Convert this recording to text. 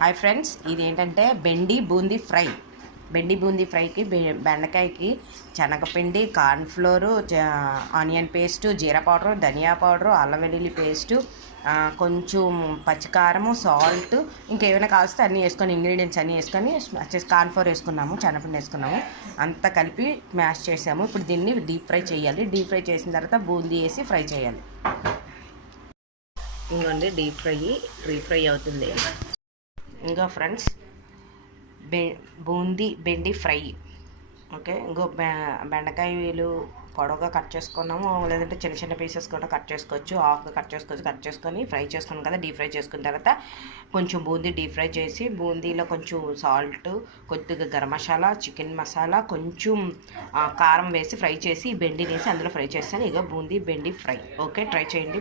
Hi friends, ఇది ఏంటంటే బెండి boondi fry. బెండి boondi ఫ్రైకి బెండకాయకి శనగపిండి, కార్న్ఫ్లోరు, ఆనియన్ పేస్టు, జీరా పౌడరు, ధనియా పౌడరు, అల్లం వెల్లుల్లి పేస్టు, కొంచెం పచ్చికారము, సాల్ట్, ఇంకేమైనా కావస్తే అన్నీ వేసుకొని ఇంగ్రీడియంట్స్ అన్నీ వేసుకొని కార్న్ఫ్లోర్ వేసుకున్నాము, శనగపిండి వేసుకున్నాము, అంతా కలిపి మ్యాష్ చేసాము. ఇప్పుడు దీన్ని డీప్ ఫ్రై చేయాలి. డీప్ ఫ్రై చేసిన తర్వాత బూందీ వేసి ఫ్రై చేయాలి. ఇంకోండి డీప్ ఫ్రై అవుతుంది. ఇంకా ఫ్రెండ్స్ బెండి ఫ్రై. ఓకే, ఇంకో బెండకాయలు పొడవుగా కట్ చేసుకున్నాము, లేదంటే చిన్న చిన్న పీసెస్ కూడా కట్ చేసుకోవచ్చు, హాఫ్గా కట్ చేసుకొని ఫ్రై చేసుకున్నాం కదా. డీప్ ఫ్రై చేసుకున్న తర్వాత కొంచెం బూందీ డీప్ ఫ్రై చేసి బూందీలో కొంచెం సాల్ట్, కొద్దిగా గరం మసాలా, చికెన్ మసాలా, కొంచెం కారం వేసి ఫ్రై చేసి బెండిని వేసి అందులో ఫ్రై చేస్తాను. ఇక బూందీ బెండి ఫ్రై. ఓకే, ట్రై చేయండి.